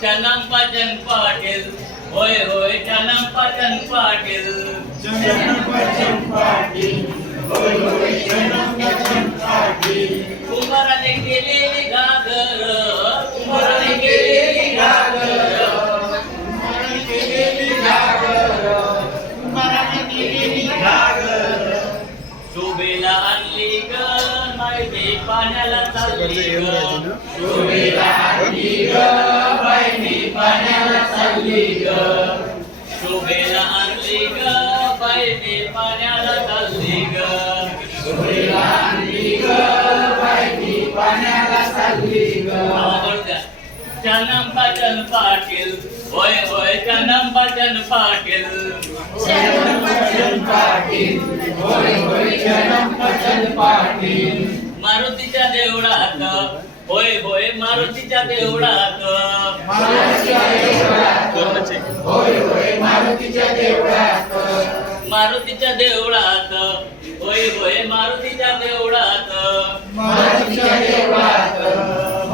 चनम भजन पाटील होय होय चनम भजन पाटील कुंभाराने पाण्याला चालली ग शोभेला आणली ग माहिती पाण्याला चालली ग शोभेला आणली ग माहिती पाण्याला चालली ग शोभेला आणली ग माहिती पाण्याला चालली ग जनम भजन पाटील होय होय जनम भजन पाटील मारुतीच्या देवळात. होय होय मारुतीच्या देवळात. मारुतीच्या देवळात.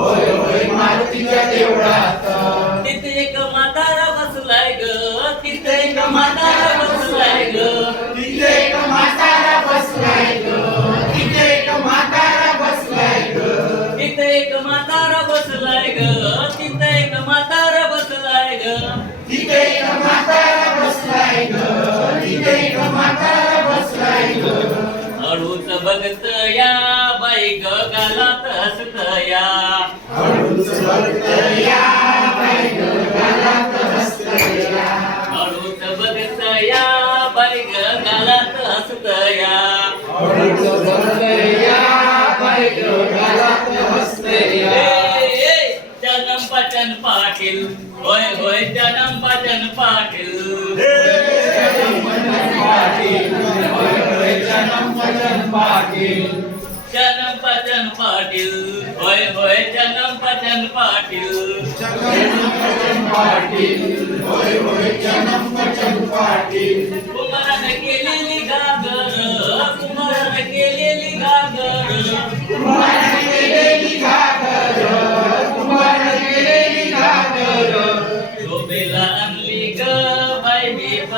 होय होय मारुतीच्या देवळात. तिथे तिथे एक म्हातारा बसलाय ग. हळूच बघत या बाई ग गालात हसत या. हळूच होय होय जनम पचन पाटील जनम पचन पाटील होय होय जनम पचन पाटील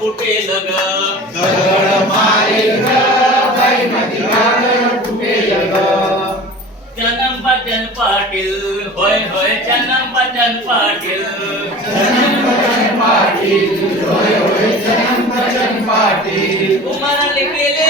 फुटेल ग होय मारेल ग बाई माझी जनम बचन पाटील होय होय जनम बचन पाटील कुमाराने केलेली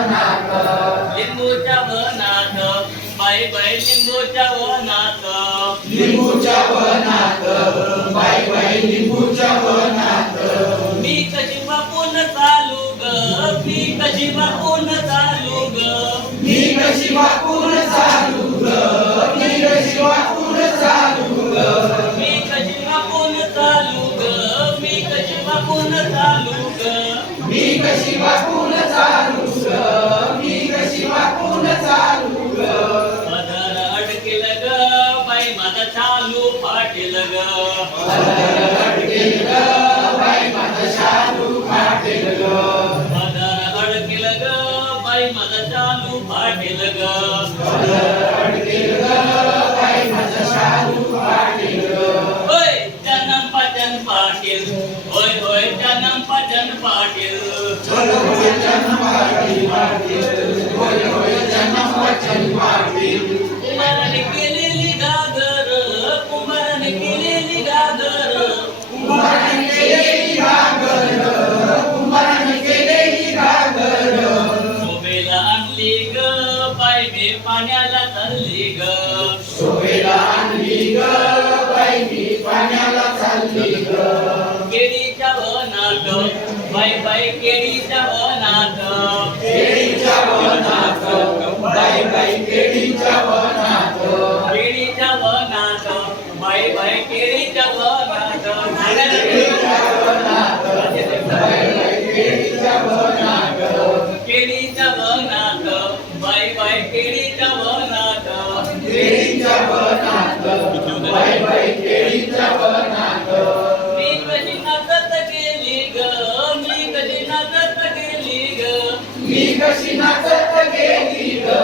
लिंबूच्या वनात. बाई बाई लिंबूच्या वनात. मी कशी बापून चालू ग? मी कशी बापून चालू ग? मी कशी बापून चालू ग? माझा चालू फाटेल ग. अडकेल ग पदर अडकेल ग बाई माझा चालू फाटेल ग. होय जनम पचन पाटील. होय होय जनम पचन पाटील होय होय जन्म पाटील पाटील. पाण्याला चालली ग शोभेला आणली ग बाई पाण्याला चालली ग केळीच्या वनात बाई बाई केळीच्या वनात केळीच्या वनात बाई बाई केळीच्या वनात कशी नाचत गेली ग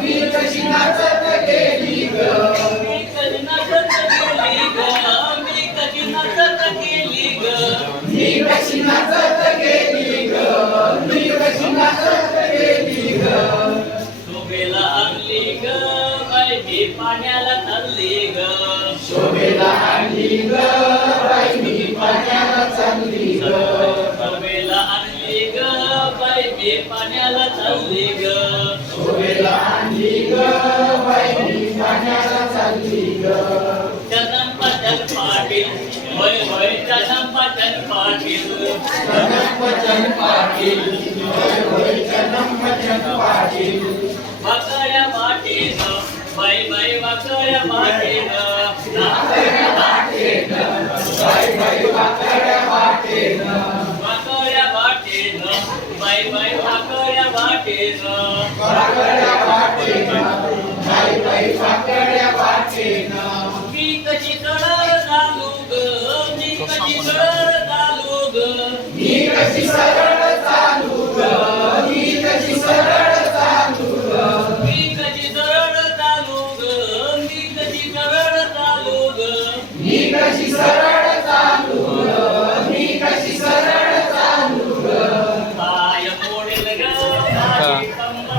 मी कशी नाचत गेली ग मी कशी नाचत गेली ग मी कशी नाचत गेली ग मी कशी नाचत गेली ग शोभेला आणली ग बाई मी पाण्याला चालली ग शोभेला आणली ग बाई मी पाण्याला चालली ग. ते पाण्याला चालले ग. शोभेला आणली ग बाई पाण्याला चालली ग चरण पचन पाटील होय होय चरण पचन पाटील. चरण पचन पाटील होय होय चरण पचन पाटील वाकड्या वाटेन बाई बाई वाकड्या वाटेन वाकड्या वाटेन बाई बाई वाकड्या वाटेन वाकड्या वाटेन. बाई बाई भाकऱ्या वाटेन. भाकऱ्या वाटेन बाई बाई भाकऱ्या वाटेन गीतची तळर चालू ग गीतची तळर चालू ग गीतची सरळ